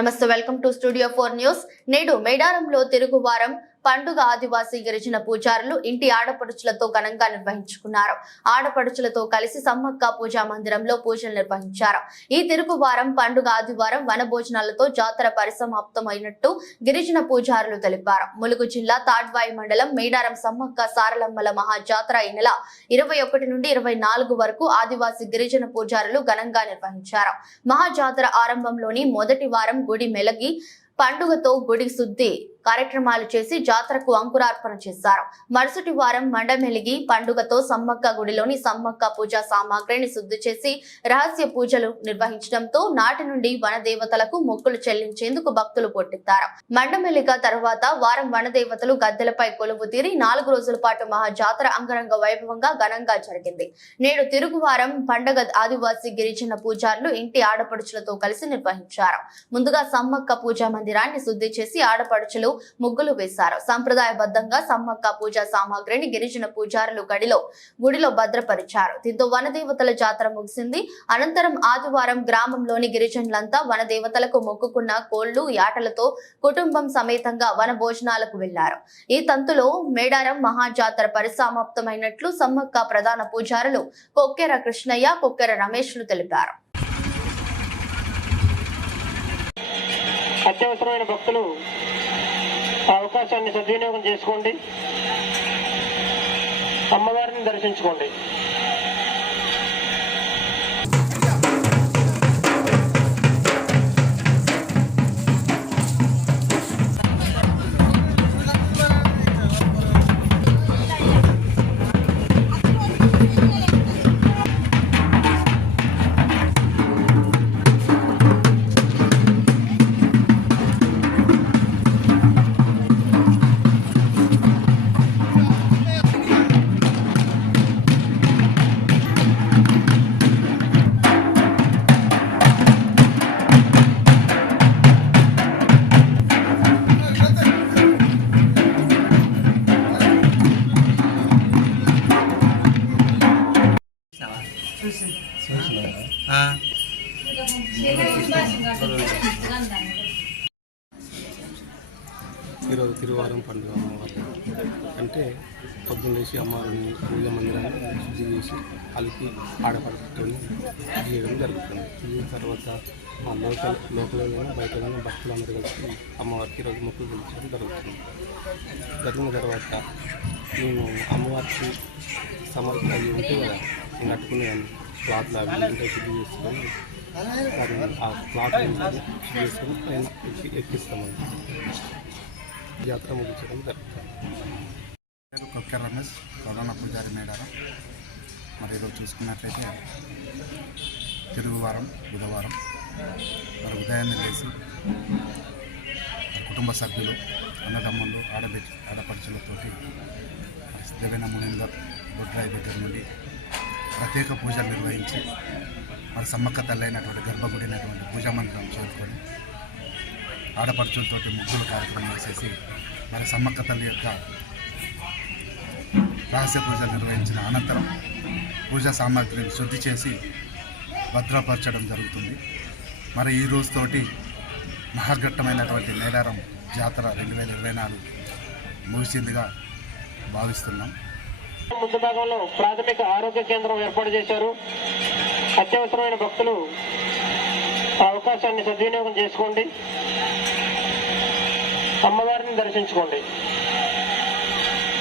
నమస్తే, welcome to studio 4 news. నేడు మేడారంలో తిరుగువారం పండుగ ఆదివాసీ గిరిజన పూజారులు ఇంటి ఆడపడుచులతో ఘనంగా నిర్వహించుకున్నారు. ఆడపడుచులతో కలిసి సమ్మక్క పూజా మందిరంలో పూజలు నిర్వహించారు. ఈ తిరుగువారం పండుగ ఆదివారం వనభోజనాలతో జాతర పరిసమాప్తమైనట్టు గిరిజన పూజారులు తెలిపారు. ములుగు జిల్లా తాడ్వాయి మండలం మేడారం సమ్మక్క సారలమ్మల మహాజాతర ఈ నెల 21 నుండి 24 వరకు ఆదివాసీ గిరిజన పూజారులు ఘనంగా నిర్వహించారు. మహాజాతర ఆరంభంలోని మొదటి వారం గుడి మెలగి పండుగతో గుడి శుద్ధి కార్యక్రమాలు చేసి జాతరకు అంకురార్పణ చేశారు. మరుసటి వారం మండమెలిగి పండుగతో సమ్మక్క గుడిలోని సమ్మక్క పూజా సామాగ్రిని శుద్ధి చేసి రహస్య పూజలు నిర్వహించడంతో నాటి నుండి వనదేవతలకు మొక్కులు చెల్లించేందుకు భక్తులు పోటెత్తారు. మండమెలిగ తర్వాత వారం వనదేవతలు గద్దెలపై కొలువు తీరి 4 రోజుల పాటు మహాజాతర అంగరంగ వైభవంగా ఘనంగా జరిగింది. నేడు తిరుగువారం పండుగ ఆదివాసీ గిరిజన పూజారులు ఇంటి ఆడపడుచులతో కలిసి నిర్వహించారు. ముందుగా సమ్మక్క పూజా మందిరాన్ని శుద్ధి చేసి ఆడపడుచులు ముగ్గులు వేశారు. సంప్రదాయబద్ధంగా సమ్మక్క పూజా సామాగ్రిని గిరిజన పూజారులు గుడిలో భద్రపరిచారు. దీంతో వనదేవతల జాతర ముగిసింది. అనంతరం ఆదివారం గ్రామంలోని గిరిజనులంతా వనదేవతలకు మొక్కుకున్న కోళ్లు యాటలతో కుటుంబం సమేతంగా వన భోజనాలకు వెళ్లారు. ఈ తంతులో మేడారం మహాజాతర పరిసమాప్తమైనట్లు సమ్మక్క ప్రధాన పూజారులు కొక్కెర కృష్ణయ్య, కొక్కెర రమేష్లు తెలిపారు. అత్యవసరమైన భక్తులు అవకాశాన్ని సద్వినియోగం చేసుకోండి, అమ్మవారిని దర్శించుకోండి. ఈరోజు తిరువారం పండుగ అమ్మవారి అంటే పొద్దున్న లేచి అమ్మవారిని పూజ మందిరాన్ని శుద్ధి చేసి అలికి ఆడపడుకొని చేయడం జరుగుతుంది. ఈ తర్వాత మా లోకల్ బయట భక్తులందరూ కలిసి అమ్మవారికి ఈరోజు మొక్కులు చెల్లించడం జరుగుతుంది. జరిగిన తర్వాత నేను అమ్మవారికి సమర్పణ అయ్యి ఉంటే కదా నేను కట్టుకునేదాన్ని క్లాత్లు అవి ఉంటే శుద్ధి చేసుకొని ఆ క్లాత్ శుద్ధి చేసుకొని పైన ఎక్కిస్తామని జాతర ముగించడం జరుగుతుంది. కొక్కెర రమేష్, ప్రధాన పూజారి మేడారం. మరి ఈరోజు చూసుకున్నట్లయితే తిరుగువారం బుధవారం మరి ఉదయాన్నే లేచి కుటుంబ సభ్యులు, అన్నదమ్ములు, ఆడపడుచులతోటి సిద్ధమైన మునింద బొడ్రాయి దగ్గర నుండి ప్రత్యేక పూజలు నిర్వహించి మరి సమ్మక్క తల్లి అయినటువంటి గర్భగుడి అయినటువంటి పూజా మందిరం చేరుకొని ఆడపడుచులతోటి ముగ్గులు కార్యక్రమం చేసేసి మరి సమ్మక్క తల్లి యొక్క రహస్య పూజలు నిర్వహించిన అనంతరం పూజా సామాగ్రిని శుద్ధి చేసి భద్రపరచడం జరుగుతుంది. మరి ఈ రోజుతోటి మహాఘట్టమైనటువంటి మేడారం జాతర 2024 ముగిసిందిగా భావిస్తున్నాం. ముందు భాగంలో ప్రాథమిక ఆరోగ్య కేంద్రం ఏర్పాటు చేశారు. అత్యవసరమైన భక్తులు అవకాశాన్ని సద్వినియోగం చేసుకోండి, అమ్మవారిని దర్శించుకోండి.